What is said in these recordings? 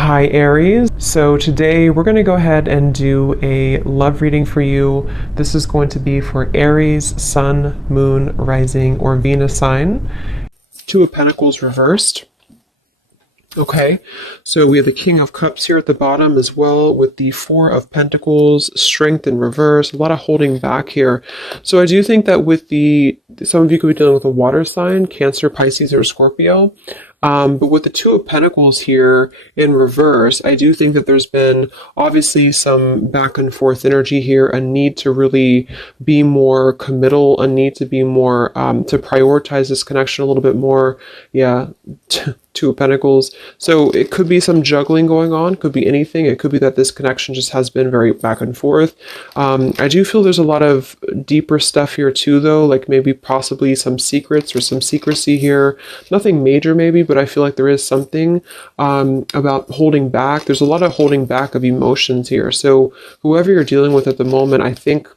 Hi Aries. So today we're going to go ahead and do a love reading for you. This is going to be for Aries, Sun, Moon, Rising, or Venus sign. Two of Pentacles reversed. Okay, so we have the King of Cups here at the bottom as well with the Four of Pentacles, Strength in reverse, a lot of holding back here. So I do think that with some of you could be dealing with a water sign, Cancer, Pisces, or Scorpio. But with the Two of Pentacles here in reverse, I do think that there's been obviously some back and forth energy here, a need to really be more committal, a need to be more, to prioritize this connection a little bit more. Yeah, Two of Pentacles. So it could be some juggling going on, could be anything. It could be that this connection just has been very back and forth. I do feel there's a lot of deeper stuff here too, though, like maybe possibly some secrets or some secrecy here. Nothing major maybe, but I feel like there is something about holding back. There's a lot of holding back of emotions here. So whoever you're dealing with at the moment, I think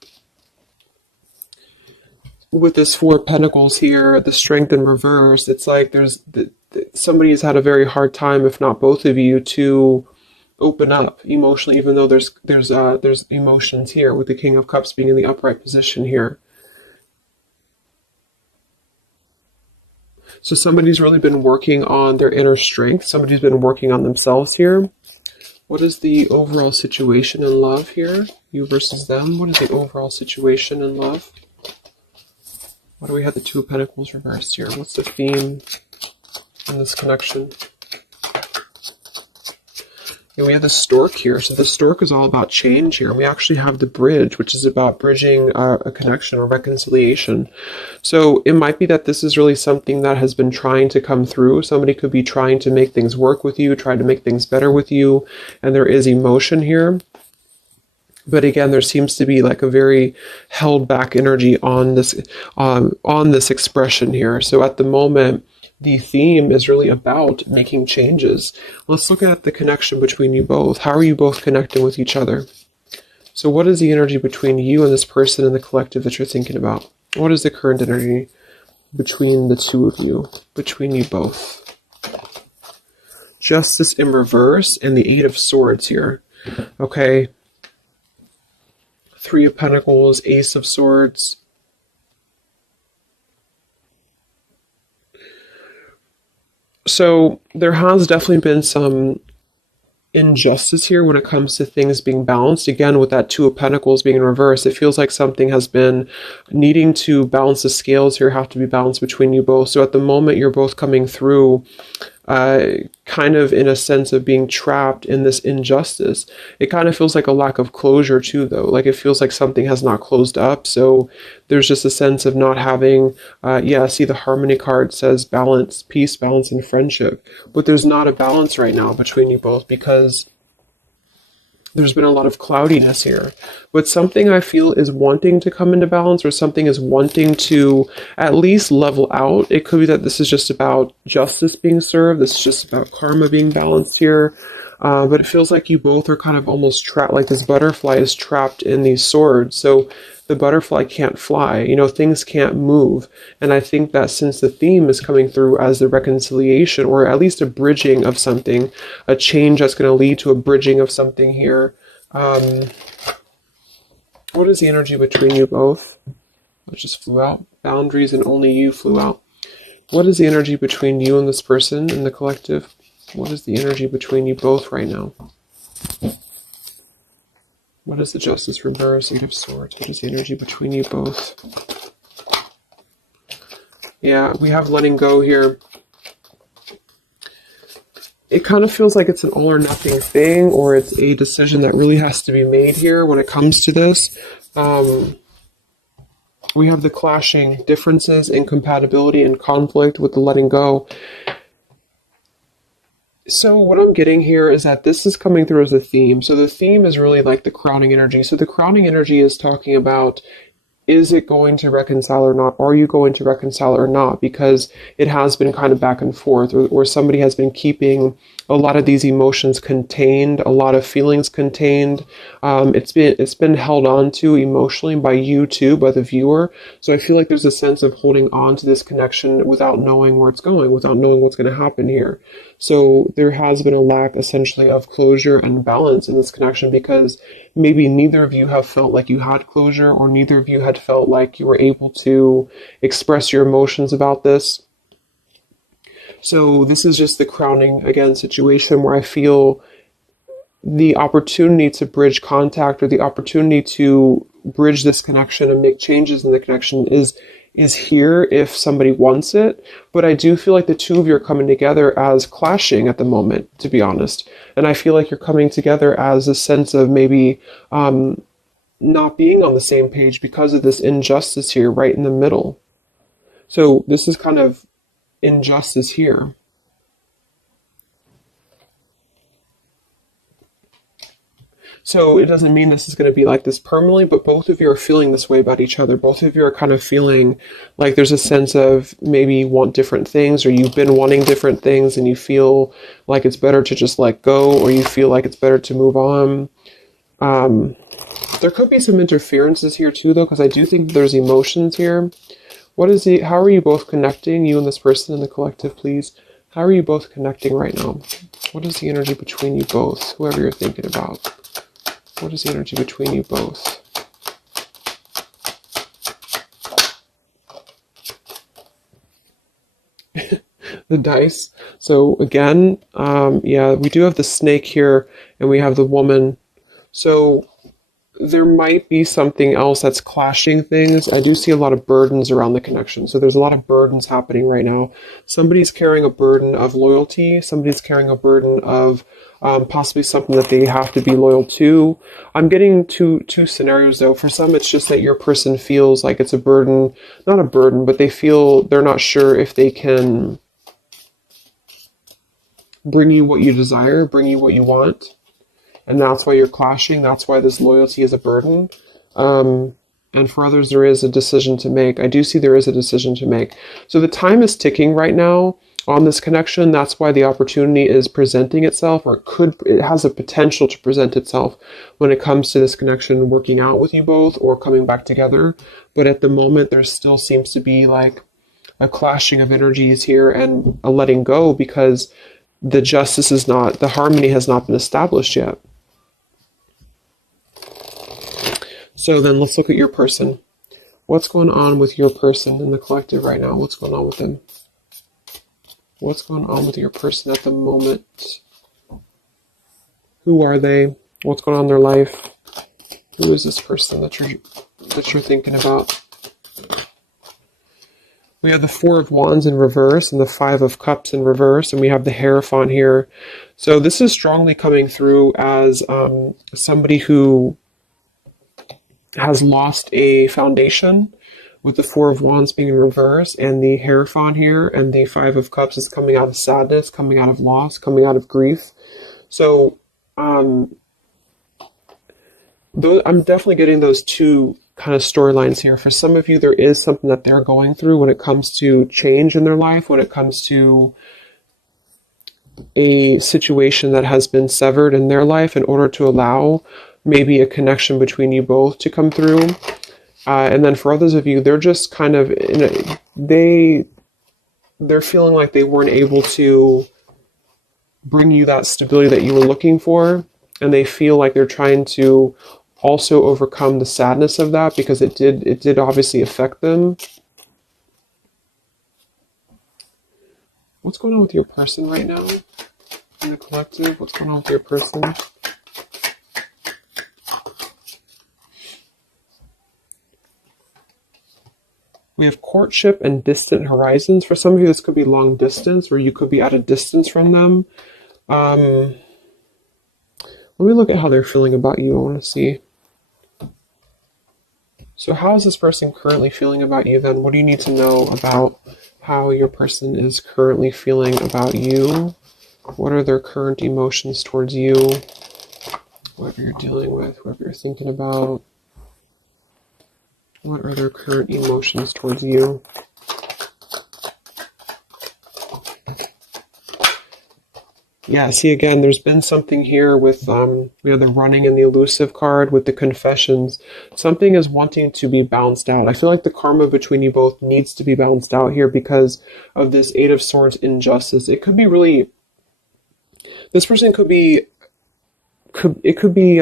with this Four of Pentacles here, the Strength in reverse, it's like somebody has had a very hard time, if not both of you, to open up emotionally, even though there's emotions here with the King of Cups being in the upright position here. So somebody's really been working on their inner strength. Somebody's been working on themselves here. What is the overall situation in love here? You versus them. What is the overall situation in love? Why do we have the Two of Pentacles reversed here? What's the theme in this connection? And we have the Stork here. So the Stork is all about change here. We actually have the Bridge, which is about bridging a connection or reconciliation. So it might be that this is really something that has been trying to come through. Somebody could be trying to make things work with you, try to make things better with you. And there is emotion here. But again, there seems to be like a very held back energy on this expression here. So at the moment, the theme is really about making changes. Let's look at the connection between you both. How are you both connecting with each other? So what is the energy between you and this person in the collective that you're thinking about? What is the current energy between the two of you, between you both? Justice in reverse and the Eight of Swords here. Okay. Three of Pentacles, Ace of Swords. So there has definitely been some injustice here when it comes to things being balanced. Again, with that Two of Pentacles being in reverse, it feels like something has been needing to balance. The scales here have to be balanced between you both. So at the moment, you're both coming through kind of in a sense of being trapped in this injustice. It kind of feels like a lack of closure too, though. Like it feels like something has not closed up. So there's just a sense of not having, see the Harmony card says balance, peace, balance, and friendship. But there's not a balance right now between you both because there's been a lot of cloudiness here. But something I feel is wanting to come into balance, or something is wanting to at least level out. It could be that this is just about justice being served. This is just about karma being balanced here. But it feels like you both are kind of almost trapped, like this butterfly is trapped in these swords. So the butterfly can't fly, things can't move. And I think that since the theme is coming through as the reconciliation, or at least a bridging of something, a change that's going to lead to a bridging of something here. What is the energy between you both? It just flew out. Boundaries and only you flew out. What is the energy between you and this person in the collective? What is the energy between you both right now? What is the Justice reverse, Eight of Swords? What is the energy between you both? Yeah, we have letting go here. It kind of feels like it's an all or nothing thing, or it's a decision that really has to be made here when it comes to this. We have the clashing differences, incompatibility, and conflict with the letting go. So what I'm getting here is that this is coming through as a theme. So the theme is really like the crowning energy. So the crowning energy is talking about, is it going to reconcile or not? Are you going to reconcile or not? Because it has been kind of back and forth, or somebody has been keeping a lot of these emotions contained, a lot of feelings contained. It's been held on to emotionally by you too, by the viewer. So I feel like there's a sense of holding on to this connection without knowing where it's going, without knowing what's going to happen here. So there has been a lack essentially of closure and balance in this connection because maybe neither of you have felt like you had closure, or neither of you had felt like you were able to express your emotions about this. So this is just the crowning again situation where I feel the opportunity to bridge contact, or the opportunity to bridge this connection and make changes in the connection is here if somebody wants it. But I do feel like the two of you are coming together as clashing at the moment, to be honest. And I feel like you're coming together as a sense of maybe not being on the same page because of this injustice here right in the middle. So this is kind of injustice here. So it doesn't mean this is going to be like this permanently, but both of you are feeling this way about each other. Both of you are kind of feeling like there's a sense of maybe you want different things, or you've been wanting different things and you feel like it's better to just let go, or you feel like it's better to move on. There could be some interferences here too, though, because I do think there's emotions here. How are you both connecting, you and this person in the collective, please? How are you both connecting right now? What is the energy between you both, whoever you're thinking about? What is the energy between you both? The dice. So again, yeah, we do have the snake here, and we have the woman. So there might be something else that's clashing things. I do see a lot of burdens around the connection. So there's a lot of burdens happening right now. Somebody's carrying a burden of loyalty. Somebody's carrying a burden of possibly something that they have to be loyal to. I'm getting two scenarios though. For some, it's just that your person feels like it's a burden, not a burden, but they feel they're not sure if they can bring you what you desire, bring you what you want. And that's why you're clashing. That's why this loyalty is a burden. And for others, there is a decision to make. I do see there is a decision to make. So the time is ticking right now on this connection. That's why the opportunity is presenting itself, or it has a potential to present itself when it comes to this connection working out with you both or coming back together. But at the moment, there still seems to be like a clashing of energies here and a letting go, because the harmony has not been established yet. So then let's look at your person. What's going on with your person in the collective right now? What's going on with them? What's going on with your person at the moment? Who are they? What's going on in their life? Who is this person that you're thinking about? We have the Four of Wands in reverse and the Five of Cups in reverse, and we have the Hierophant here. So this is strongly coming through as somebody who has lost a foundation, with the Four of Wands being in reverse, and the Hierophant here, and the Five of Cups is coming out of sadness, coming out of loss, coming out of grief. So I'm definitely getting those two kind of storylines here. For some of you, there is something that they're going through when it comes to change in their life, when it comes to a situation that has been severed in their life in order to allow maybe a connection between you both to come through. And then for others of you, they're just kind of they're feeling like they weren't able to bring you that stability that you were looking for, and they feel like they're trying to also overcome the sadness of that, because it did obviously affect them. What's going on with your person right now in the collective? What's going on with your person? We have courtship and distant horizons. For some of you, this could be long distance, or you could be at a distance from them. Let me look at how they're feeling about you. I want to see. So how is this person currently feeling about you then? What do you need to know about how your person is currently feeling about you? What are their current emotions towards you? Whatever you're dealing with, whatever you're thinking about. What are their current emotions towards you? Yeah, see, again, there's been something here with we have the running and the elusive card with the confessions. Something is wanting to be balanced out. I feel like the karma between you both needs to be balanced out here because of this Eight of Swords injustice. It could be really This person could be, it could be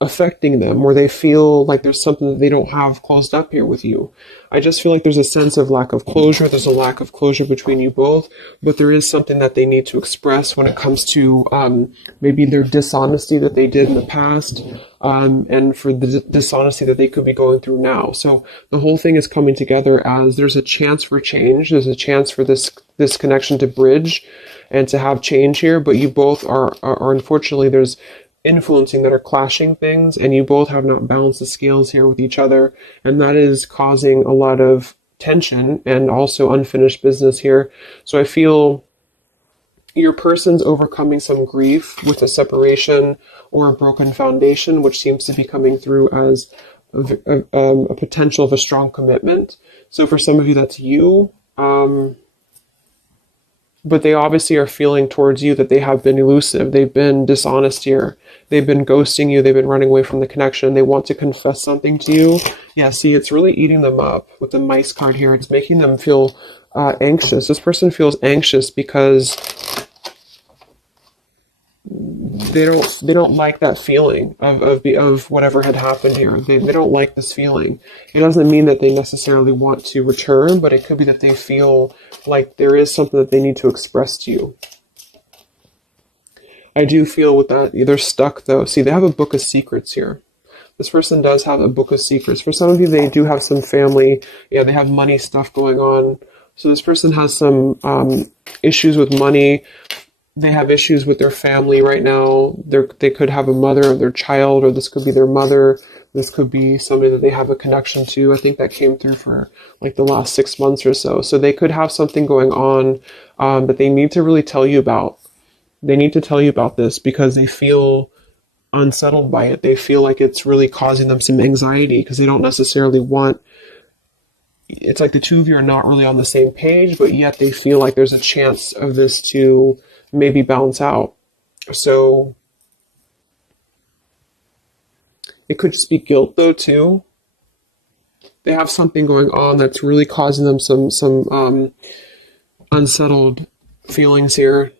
affecting them, where they feel like there's something that they don't have closed up here with you. I just feel like there's a sense of lack of closure. There's a lack of closure between you both, but there is something that they need to express when it comes to maybe their dishonesty that they did in the past, and for the dishonesty that they could be going through now. So the whole thing is coming together as there's a chance for change. There's a chance for this connection to bridge and to have change here, but you both are unfortunately, there's influencing that are clashing things, and you both have not balanced the scales here with each other, and that is causing a lot of tension and also unfinished business here. So I feel your person's overcoming some grief with a separation or a broken foundation, which seems to be coming through as a potential of a strong commitment. So for some of you, that's you. But they obviously are feeling towards you that they have been elusive. They've been dishonest here. They've been ghosting you. They've been running away from the connection. They want to confess something to you. Yeah, see, it's really eating them up with the mice card here. It's making them feel anxious. This person feels anxious because they don't like that feeling of whatever had happened here. They don't like this feeling. It doesn't mean that they necessarily want to return, but it could be that they feel like there is something that they need to express to you. I do feel with that, they're stuck though. See, they have a book of secrets here. This person does have a book of secrets. For some of you, they do have some family. Yeah, they have money stuff going on. So this person has some issues with money. They have issues with their family right now. They could have a mother of their child, or this could be their mother. This could be somebody that they have a connection to. I think that came through for like the last 6 months or so. So they could have something going on that they need to really tell you about. They need to tell you about this because they feel unsettled by it. They feel like it's really causing them some anxiety because they don't necessarily want. It's like the two of you are not really on the same page, but yet they feel like there's a chance of this to maybe balance out. So it could just be guilt though too. They have something going on that's really causing them some unsettled feelings here.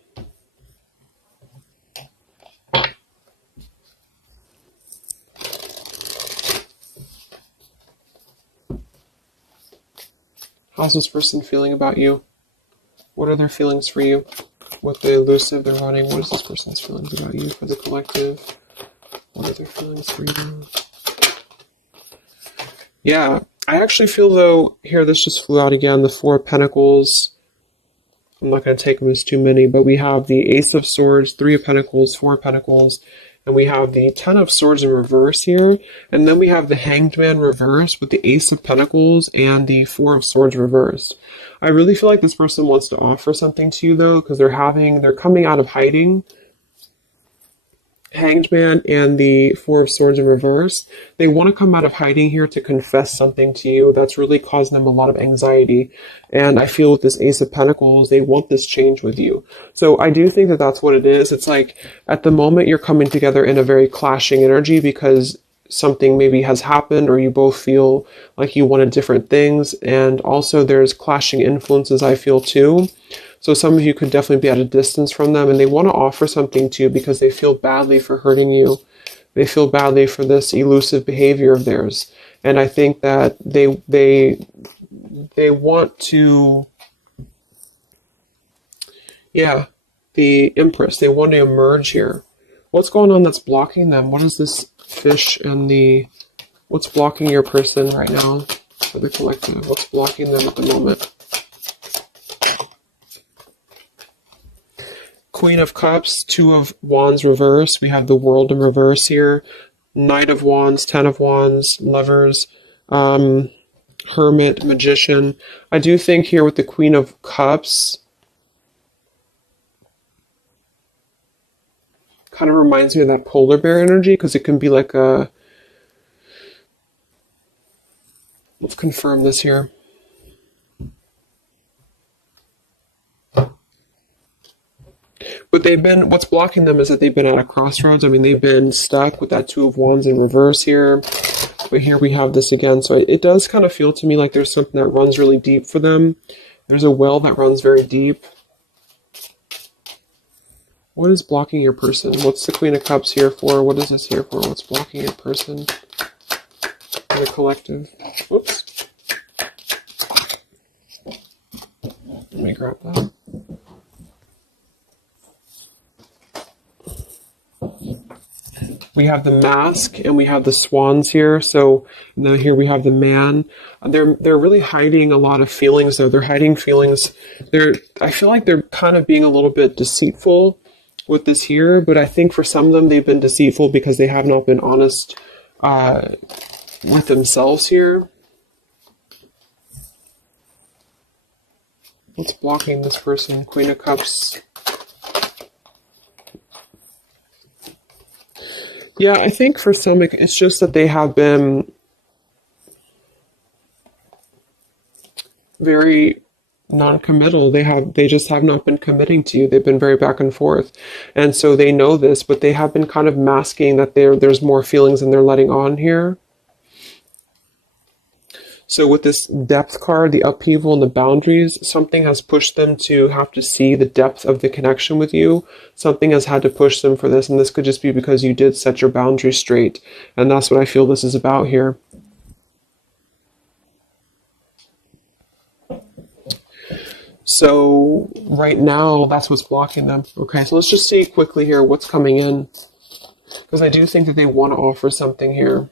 How's this person feeling about you? What are their feelings for you? With the elusive, they're running. What is this person's feelings about you for the collective? What are their feelings for you? Yeah, I actually feel though, here this just flew out again, the Four of Pentacles. I'm not going to take them as too many, but we have the Ace of Swords, Three of Pentacles, Four of Pentacles, and we have the Ten of Swords in reverse here, and then we have the Hanged Man reversed with the Ace of Pentacles and the Four of Swords reversed. I really feel like this person wants to offer something to you though, because they're coming out of hiding. Hanged Man and the Four of Swords in reverse. They want to come out of hiding here to confess something to you that's really causing them a lot of anxiety. And I feel with this Ace of Pentacles, they want this change with you. So I do think that that's what it is. It's like at the moment you're coming together in a very clashing energy because something maybe has happened or you both feel like you wanted different things. And also there's clashing influences, I feel too. So some of you could definitely be at a distance from them and they want to offer something to you because they feel badly for hurting you. They feel badly for this elusive behavior of theirs. And I think that they want to, yeah, the Empress, they want to emerge here. What's going on that's blocking them? What is this fish and what's blocking your person right now for the collective? What's blocking them at the moment? Queen of Cups, Two of Wands reverse. We have the World in reverse here. Knight of Wands, Ten of Wands, Lovers, Hermit, Magician. I do think here with the Queen of Cups, kind of reminds me of that polar bear energy because it can be like a... Let's confirm this here. But what's blocking them is that they've been at a crossroads. I mean, they've been stuck with that Two of Wands in reverse here. But here we have this again. So it does kind of feel to me like there's something that runs really deep for them. There's a well that runs very deep. What is blocking your person? What's the Queen of Cups here for? What is this here for? What's blocking your person in the collective? Whoops. Let me grab that. We have the Mask and we have the Swans here. So now here we have the Man. They're really hiding a lot of feelings though. They're hiding feelings. I feel like they're kind of being a little bit deceitful with this here, but I think for some of them they've been deceitful because they have not been honest with themselves here. What's blocking this person? Queen of Cups. Yeah, I think for some it's just that they have been very non-committal. They just have not been committing to you. They've been very back and forth. And so they know this, but they have been kind of masking that there's more feelings than they're letting on here. So with this depth card, the upheaval and the boundaries, something has pushed them to have to see the depth of the connection with you. Something has had to push them for this, and this could just be because you did set your boundaries straight. And that's what I feel this is about here. So right now, that's what's blocking them. Okay, so let's just see quickly here what's coming in. Because I do think that they want to offer something here.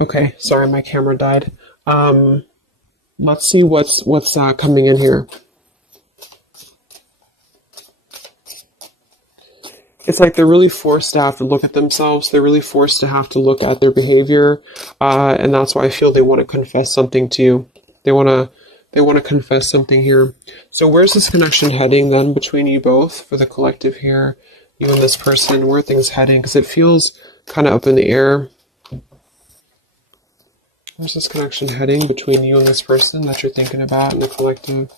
Okay, sorry, my camera died. Let's see what's coming in here. It's like they're really forced to have to look at themselves. They're really forced to have to look at their behavior, and that's why I feel they want to confess something to you. They want to confess something here. So where's this connection heading then between you both for the collective here, you and this person? Where are things heading? Because it feels kind of up in the air. Where's this connection heading between you and this person that you're thinking about in the collective?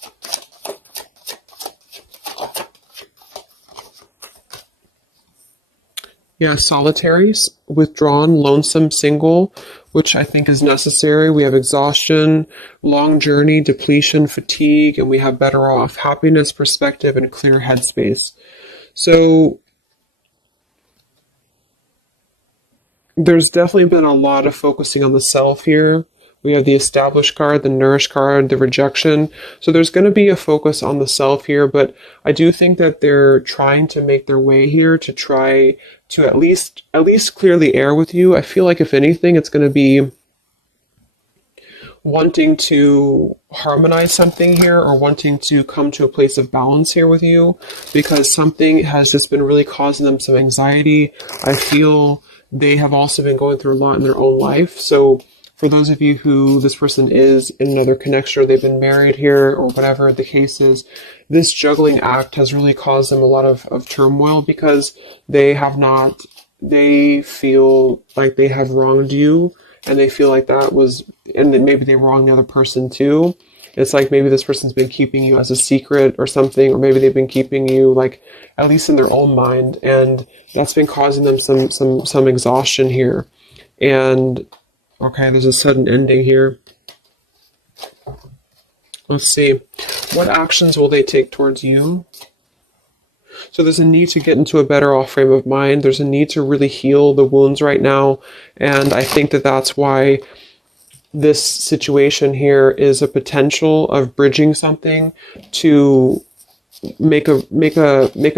Yeah, solitary, withdrawn, lonesome, single, which I think is necessary. We have exhaustion, long journey, depletion, fatigue, and we have better off, happiness, perspective, and clear headspace. So there's definitely been a lot of focusing on the self here. We have the established card, the nourish card, the rejection. So there's going to be a focus on the self here, but I do think that they're trying to make their way here to try to at least clear the air with you. I feel like if anything, it's going to be wanting to harmonize something here or wanting to come to a place of balance here with you because something has just been really causing them some anxiety. I feel they have also been going through a lot in their own life. So for those of you who this person is in another connection or they've been married here or whatever the case is, this juggling act has really caused them a lot of turmoil because they feel like they have wronged you and they feel like that was, and then maybe they wronged the other person too. It's like maybe this person's been keeping you as a secret or something, or maybe they've been keeping you like at least in their own mind, and that's been causing them some exhaustion here. And okay, there's a sudden ending here. Let's see. What actions will they take towards you? So there's a need to get into a better off frame of mind. There's a need to really heal the wounds right now. And I think that that's why this situation here is a potential of bridging something to make a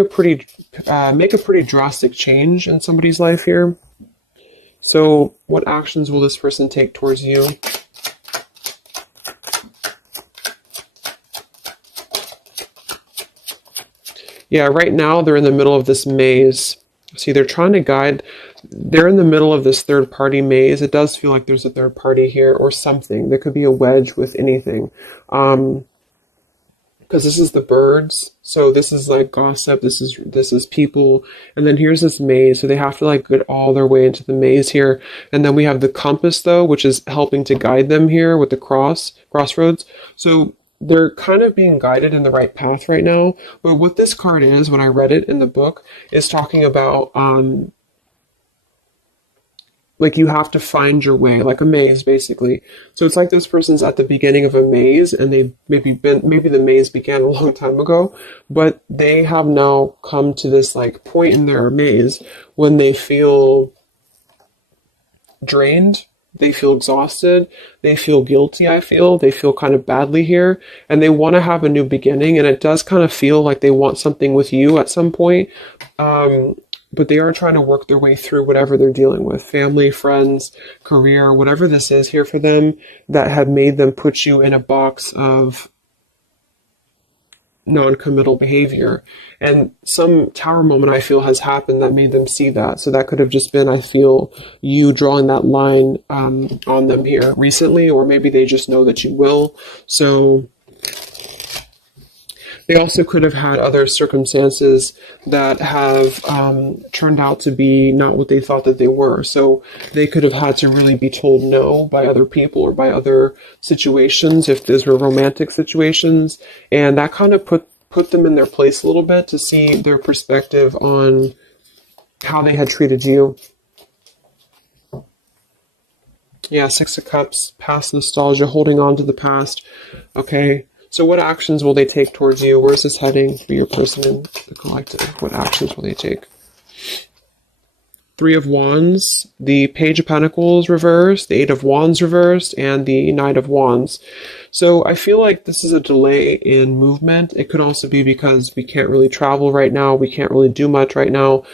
pretty drastic change in somebody's life here. So what actions will this person take towards you? Yeah, right now they're in the middle of this maze. See, they're trying to guide. They're in the middle of this third party maze. It does feel like there's a third party here or something. There could be a wedge with anything. Because this is the birds, so this is like gossip, this is people, and then here's this maze, so they have to like get all their way into the maze here, and then we have the compass though, which is helping to guide them here with the crossroads, so they're kind of being guided in the right path right now. But what this card is, when I read it in the book, is talking about like you have to find your way, like a maze basically. So it's like this person's at the beginning of a maze, and they've maybe the maze began a long time ago, but they have now come to this like point in their maze when they feel drained, they feel exhausted, they feel guilty, I feel. They feel kind of badly here, and they want to have a new beginning, and it does kind of feel like they want something with you at some point. But they are trying to work their way through whatever they're dealing with, family, friends, career, whatever this is here for them that have made them put you in a box of non-committal behavior. And some tower moment I feel has happened that made them see that. So that could have just been, I feel, you drawing that line on them here recently, or maybe they just know that you will. So they also could have had other circumstances that have turned out to be not what they thought that they were. So they could have had to really be told no by other people or by other situations, if those were romantic situations. And that kind of put them in their place a little bit to see their perspective on how they had treated you. Yeah, Six of Cups, past nostalgia, holding on to the past. Okay. So what actions will they take towards you? Where's this heading for your person in the collective? What actions will they take? Three of Wands, the Page of Pentacles reversed, the Eight of Wands reversed, and the Knight of Wands. So I feel like this is a delay in movement. It could also be because we can't really travel right now. We can't really do much right now.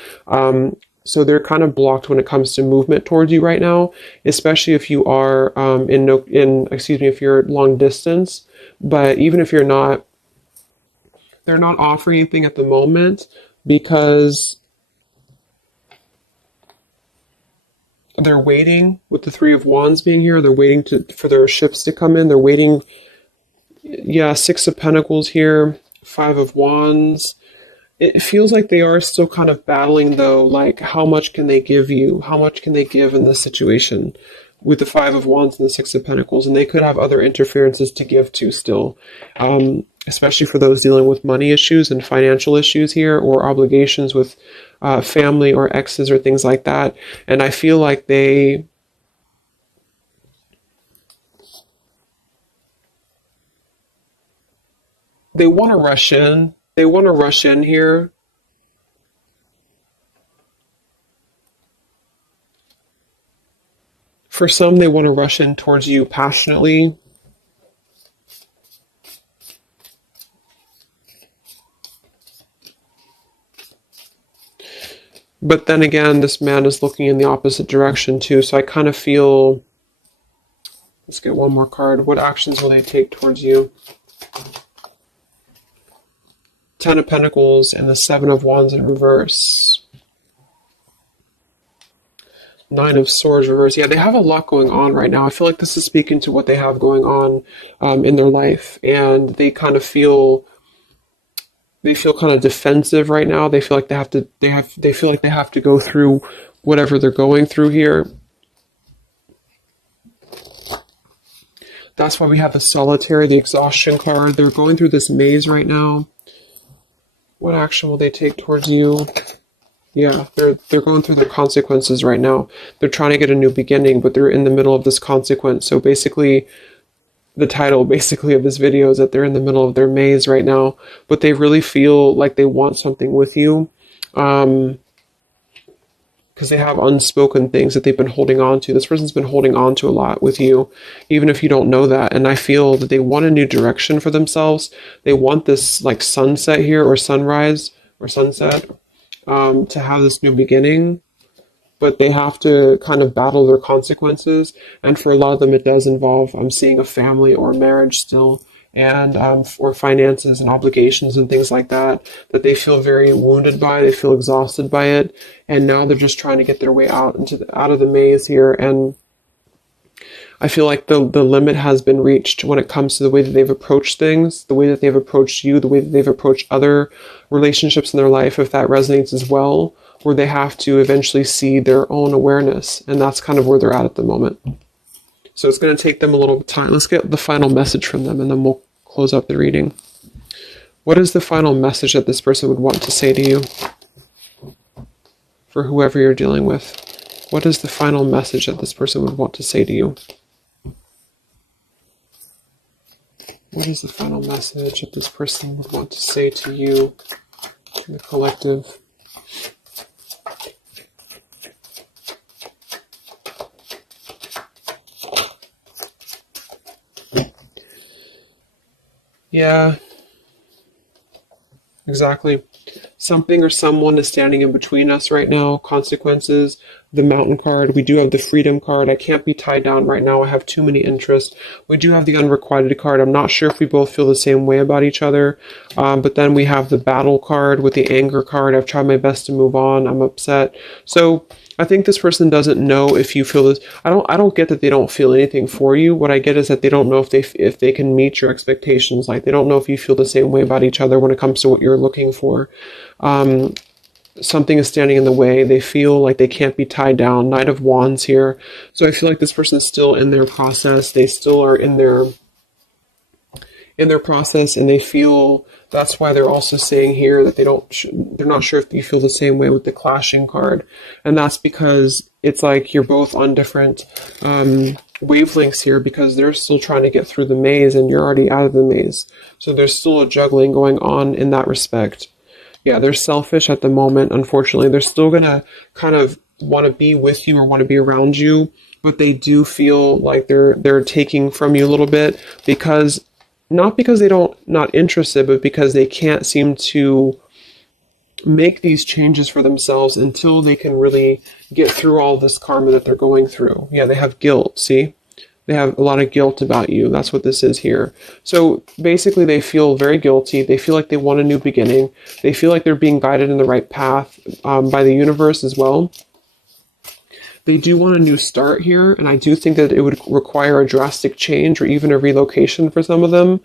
So they're kind of blocked when it comes to movement towards you right now, especially if you are if you're long distance. But even if you're not, they're not offering anything at the moment because they're waiting with the Three of Wands being here. They're waiting for their ships to come in. They're waiting. Yeah, Six of Pentacles here, Five of Wands. It feels like they are still kind of battling, though, like how much can they give you? How much can they give in this situation? With the Five of Wands and the Six of Pentacles, and they could have other interferences to give to still, especially for those dealing with money issues and financial issues here, or obligations with family or exes or things like that. And I feel like they want to rush in. They want to rush in here. For some, they want to rush in towards you passionately. But then again, this man is looking in the opposite direction too. So I kind of feel, let's get one more card. What actions will they take towards you? Ten of Pentacles and the Seven of Wands in reverse. Nine of Swords reverse. Yeah, they have a lot going on right now. I feel like this is speaking to what they have going on in their life, and they kind of feel kind of defensive right now. They feel like they feel like they have to go through whatever they're going through here. That's why we have the Solitary, the exhaustion card. They're going through this maze right now. What action will they take towards you? Yeah, they're going through their consequences right now. They're trying to get a new beginning, but they're in the middle of this consequence. So basically, the title basically of this video is that they're in the middle of their maze right now, but they really feel like they want something with you, because they have unspoken things that they've been holding on to. This person's been holding on to a lot with you, even if you don't know that. And I feel that they want a new direction for themselves. They want this like sunset here, or sunrise or sunset, to have this new beginning, but they have to kind of battle their consequences. And for a lot of them, it does involve, I'm seeing a family or marriage still, and or finances and obligations and things like that they feel very wounded by. They feel exhausted by it, and now they're just trying to get their way out of the maze here. And I feel like the limit has been reached when it comes to the way that they've approached things, the way that they've approached you, the way that they've approached other relationships in their life, if that resonates as well, where they have to eventually see their own awareness. And that's kind of where they're at the moment. So it's going to take them a little time. Let's get the final message from them, and then we'll close up the reading. What is the final message that this person would want to say to you? For whoever you're dealing with. What is the final message that this person would want to say to you? What is the final message that this person would want to say to you, the collective? Yeah, exactly. Something or someone is standing in between us right now. Consequences, the mountain card. We do have the freedom card. I can't be tied down right now. I have too many interests. We do have the unrequited card. I'm not sure if we both feel the same way about each other. But then we have the battle card with the anger card. I've tried my best to move on. I'm upset. So I think this person doesn't know if you feel this. I don't get that they don't feel anything for you. What I get is that they don't know if they can meet your expectations. Like they don't know if you feel the same way about each other when it comes to what you're looking for. Something is standing in the way. They feel like they can't be tied down. Knight of Wands here. So I feel like this person is still in their process. They still are in their process, and they feel that's why they're also saying here that they're not sure if you feel the same way with the clashing card, and that's because it's like you're both on different wavelengths here, because they're still trying to get through the maze and you're already out of the maze. So there's still a juggling going on in that respect. Yeah, they're selfish at the moment, unfortunately. They're still gonna kind of want to be with you or want to be around you, but they do feel like they're taking from you a little bit, because not because they don't not interested, but because they can't seem to make these changes for themselves until they can really get through all this karma that they're going through. Yeah, they have guilt, see? They have a lot of guilt about you. That's what this is here. So basically they feel very guilty. They feel like they want a new beginning. They feel like they're being guided in the right path by the universe as well. They do want a new start here, and I do think that it would require a drastic change or even a relocation for some of them.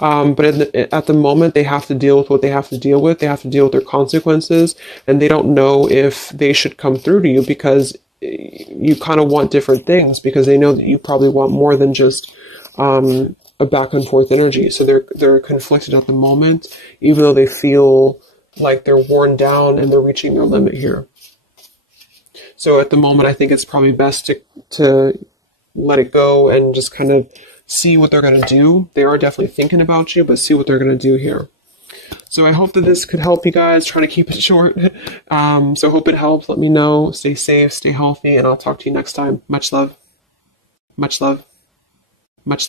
But at the moment, they have to deal with what they have to deal with. They have to deal with their consequences, and they don't know if they should come through to you, because you kind of want different things, because they know that you probably want more than just a back and forth energy. So they're conflicted at the moment, even though they feel like they're worn down and they're reaching their limit here. So at the moment, I think it's probably best to let it go and just kind of see what they're going to do. They are definitely thinking about you, but see what they're going to do here. So I hope that this could help you guys. Trying to keep it short. So hope it helps. Let me know. Stay safe, stay healthy, and I'll talk to you next time. Much love. Much love. Much